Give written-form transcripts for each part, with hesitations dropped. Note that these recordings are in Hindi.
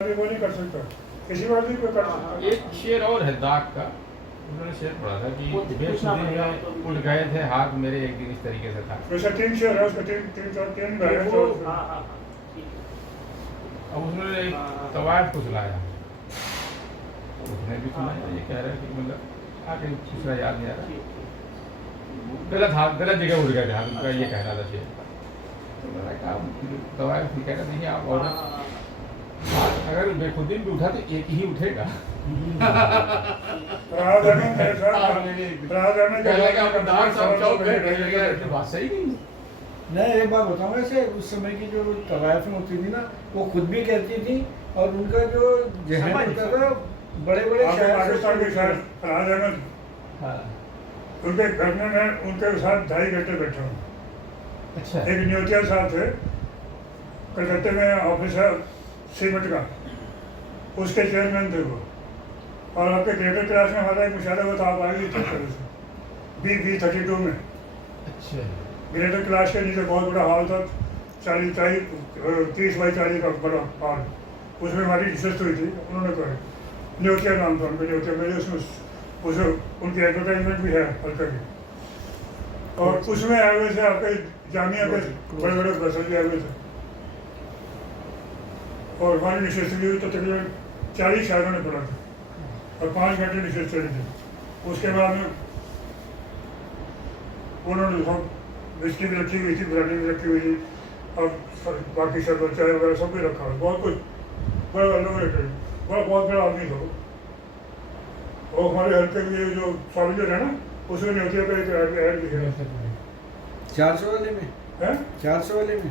वो नहीं कर सकता, किसी बात नहीं कोई कर सकता। एक शेर और है दाग का, उन्होंने शेर पढ़ा था कि बेखुदी में उठ गए थे हाथ मेरे एक दिन इस तरीके से था। वैसे 3 शेर है उसका, 3 भाई हैं तो अब उसने एक तवायफ को सुनाया, उसने भी सुना ये कह रहा है कि मतलब आके दूसरा याद नहीं आ रहा, गलत जगह उठ गए थे हाथ उनका, ये कह रहा था शेर। तो मैंने कहा तवायफ कह रहा देखिए आप औरत अगर बेखुदी भी उठा तो एक ही उठेगा। बात सही नहीं। मैं एक बात बताऊंगा, ऐसे उस समय की जो तवायफें होती थी ना, वो खुद भी कहती थी और उनका जो जहन होता था, बड़े बड़े पाकिस्तान के शायर फराज अहमद, हाँ उनके घर में मैं उनके साथ 2.5 घंटे बैठा हूँ। अच्छा, एक न्योतिया साहब थे कलकत्ते में, ऑफिस है सीमेंट का, उसके चेयरमैन थे वो। और आपके ग्रेटर क्लास में हमारा एक मुशायरा हुआ था, आप आए भी थे B32 में। अच्छा ग्रेटर क्लास के नीचे बहुत बड़ा हॉल था, 30 बाई 40 का बड़ा हॉल, उसमें हमारी रिसर्च हुई थी। उन्होंने कहा न्योतिया नाम था उनका, न्योतिया मेरे उसमें उनकी एडवर्टाइजमेंट भी है हल्का की। और उसमें आए हुए थे आपके जामिया के बड़े बड़े प्रोफेसर भी आए हुए थे, और हमारी रिसर्च भी हुई। तो तकरीबन 40 शायरों ने पढ़ा था और 5 घंटे रिसर्च चली थी। उसके बाद में उन्होंने सब बिस्किट भी रखी हुई थी, ब्रेड भी रखी हुई थी, और बाकी शरबत चाय वगैरह सब भी रखा हुआ, बहुत कुछ बड़ा बहुत बड़ा आदमी था। और हमारे हल्के में जो सॉलिडर है ना, उसमें न्योतिया का एक ऐड दिख रहा है 400 वाले में, है? 400 वाले में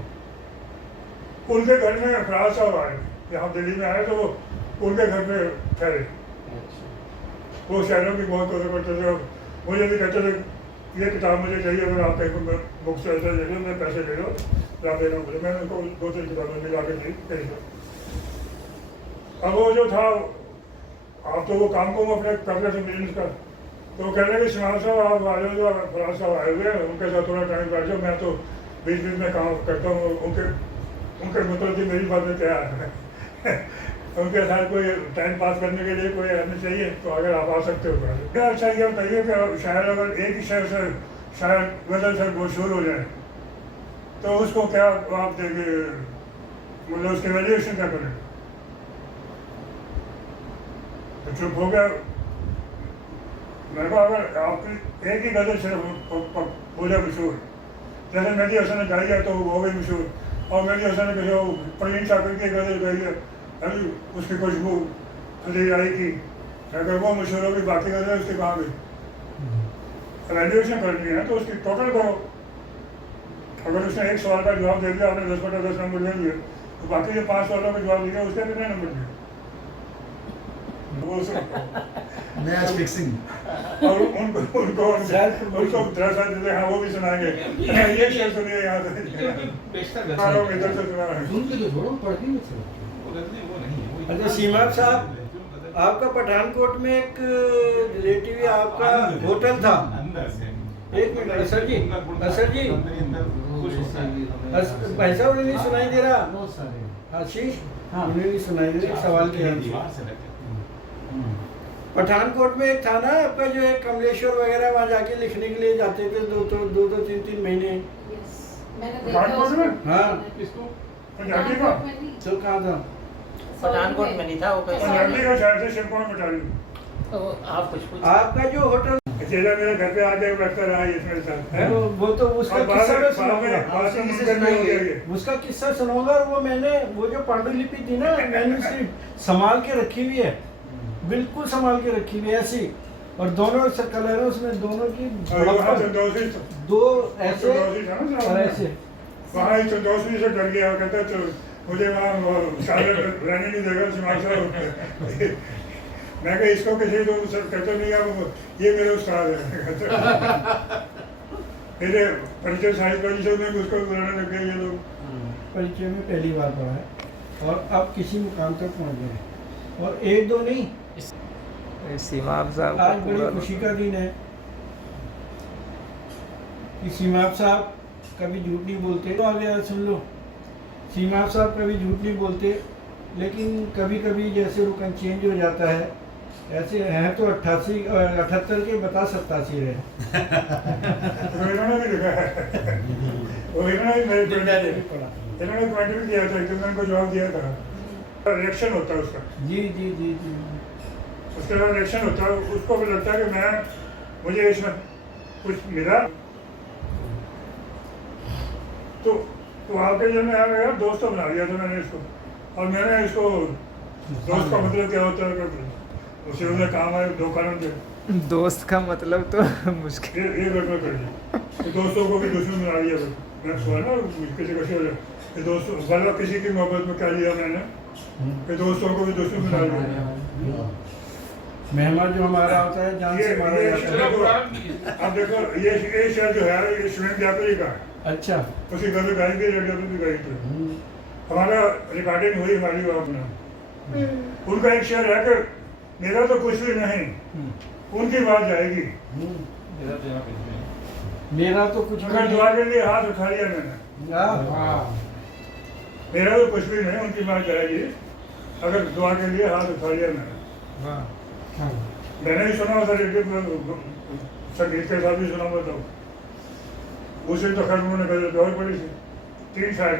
उनके घर में फराज साहब आए, यहाँ दिल्ली में आए तो वो उनके घर में ठहरे। वो शायरों की बहुत कदर करते थे। मुझे भी कहते थे ये किताब मुझे चाहिए, अगर आप एक बुक से ऐसे ले लो, मैं पैसे ले लो, आप देना मुझे। मैंने उनको 2-3 किताबें मिला के दी कहीं से। अब वो जो था, आप तो वो काम को अपने कर रहे थे बिजनेस का, तो वो कह रहे कि शमाल साहब आप आ जाओ, जो फराज साहब आए हुए हैं उनके साथ थोड़ा टाइम बैठ जाओ, मैं तो बीच बीच में काम करता हूँ। उनके मतलब कि मेरी बात में क्या है उनके साथ कोई टाइम पास करने के लिए कोई आदमी चाहिए, तो अगर आप आ सकते हो क्या। अच्छा ये बताइए कि शायर अगर एक ही शहर से शायर गजल से मशहूर हो जाए तो उसको क्या आप देंगे, मतलब उसके वैल्यूएशन क्या करें। तो चुप हो गया। मेरे को अगर आपकी एक ही गजल से पूरे मशहूर, जैसे मेहदी हसन ने गाई है तो वो हो गई मशहूर, और मेहदी हसन ने कहा परवीन शाकिर की गजल गाई है, अभी उसकी खुशबू हल्दी आई की, अगर वो मशहूर होगी बाकी गजल उसकी कहाँ गई। वैल्यूएशन करनी है तो उसकी टोटल करो। अगर उसने एक सवाल का जवाब दे दिया, आपने 10/10 नंबर दे दिए, तो बाकी जो 5 सवालों का जवाब दिया उसके कितने नंबर दिए। और उनको दरअसल देते हैं, वो भी सुनाएंगे ये शेर सुनिए यहाँ से, इधर से सुना है। अच्छा सीमा साहब, आपका पठानकोट में एक रिलेटिव आपका होटल था, एक मिनट असर जी भाई साहब उन्हें नहीं सुनाई दे रहा, आशीष उन्हें नहीं सुनाई दे रहा, सवाल किया। पठानकोट में एक था ना आपका, जो एक कमलेश्वर वगैरह वहाँ जाके लिखने के लिए जाते थे, 2-3 महीने। हाँ तो कहाँ था? पठानकोट में नहीं था वो, तो आप कुछ आपका जो होटल मेरे घर पे आके बैठता रहा इसमें साथ, वो तो उसका किस्सा मैं सुनाऊंगा। उसका किस्सा सुनाऊंगा। वो मैंने वो जो पांडुलिपि थी ना, मैंने उसे संभाल के रखी हुई है, बिल्कुल संभाल के रखी हुई है ऐसी, और दोनों कलर है उसमें, दोनों की दो ऐसे और ऐसे। वहाँ चंदौसी से डर गया, कहता तो मुझे वहाँ शायद रहने नहीं देगा शमाल साहब। मैं कहा इसको किसी तो कहते नहीं आप ये मेरे उस्ताद है। मेरे परिचय साहिब परिचय में उसको बुलाने लग गए ये लोग। परिचय में पहली बार पढ़ा है और अब किसी मुकाम तक पहुँच गए, और 1-2 नहीं। सीमा साहब आज बड़ी खुशी का दिन है कि सीमा साहब कभी झूठ नहीं बोलते। तो आ गया सुन लो, सीमा साहब कभी झूठ नहीं बोलते, लेकिन कभी कभी जैसे रुकन चेंज हो जाता है, ऐसे हैं तो 88 78 के बता 87 रहे। तो इन्होंने भी लिखा है, वो इन्होंने भी मेरे इन्होंने कमेंट भी किया था, एक दिन मैंने उनको जवाब दिया था। रिएक्शन होता है उसका, जी जी जी जी। उसके बाद रिएक्शन होता है, उसको भी लगता है कि मैं मुझे इसमें कुछ मिला। तो आपके जो में यार दोस्त तो बना दिया था मैंने इसको, और मैंने इसको दोस्त का मतलब क्या होता है कि उसी में काम है, दो कारण थे। दोस्त का मतलब तो मुश्किल। ये गड़बड़ कर दी, तो दोस्तों को भी दुश्मन बना दिया। मैं सुना ना किसी कैसे हो जाए, दोस्तों वाला किसी की मोहब्बत में क्या लिया मैंने कि दोस्तों को भी दुश्मन बना दिया। मेहमान जो हमारा होता है जान से मारा जाता है। अब देखो ये शेर जो है ये शिवेन व्यापारी का है, अच्छा। उसकी गजल गाई गई, रेडियो पे भी गाई थी, हमारा रिकॉर्डिंग हुई हमारी बाप ने। उनका एक शेर है कि मेरा तो कुछ भी नहीं, उनकी बात जाएगी। मेरा तो कुछ अगर दुआ के लिए हाथ उठा लिया मैंने, मेरा तो कुछ भी नहीं, उनकी बात जाएगी। अगर दुआ के लिए हाथ उठा लिया मैंने भी सुना हुआ था रेडियो पर, संगीत के साथ भी सुना हुआ था। उस दिन तो खैर उन्होंने गजल दौड़ पड़ी थी, 3 साइड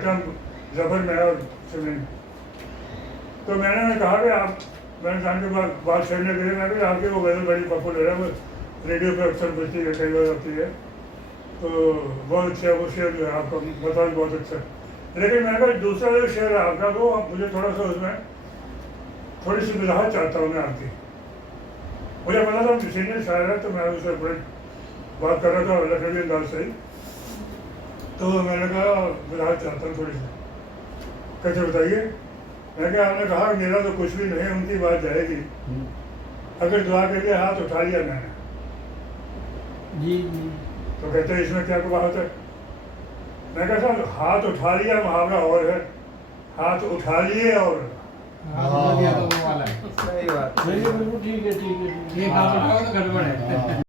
जफर में और सिमेंट। तो मैंने कहा कि आप, मैंने जान के बाद बात करने के लिए मैंने आपकी वो गजल बड़ी पॉपुलर है, वो रेडियो पर अक्सर बजती है, कई बार आती है, तो बहुत अच्छा वो शेर जो है आपका बता बहुत अच्छा। लेकिन मैंने कहा दूसरा जो शेर है आपका, वो मुझे थोड़ा सा उसमें थोड़ी सी वजाहत चाहता हूँ मैं आपकी। मुझे पता था सीनियर शायर है, तो मैं उससे बड़े बात कर रहा था लखनवी अंदाज से ही, तो मैंने कहा वजाहत चाहता हूँ थोड़ी सी। कैसे बताइए? मैं क्या, आपने कहा मेरा तो कुछ भी नहीं, उनकी बात जाएगी। अगर दुआ के लिए हाथ उठा लिया मैंने, जी जी। तो कहते हैं इसमें क्या बात है? मैं कहता हूँ हाथ उठा लिया मुहावरा और है, हाथ उठा लिए और हाँ, सही बात। बिल्कुल ठीक है ठीक है। ये गड़बड़ है।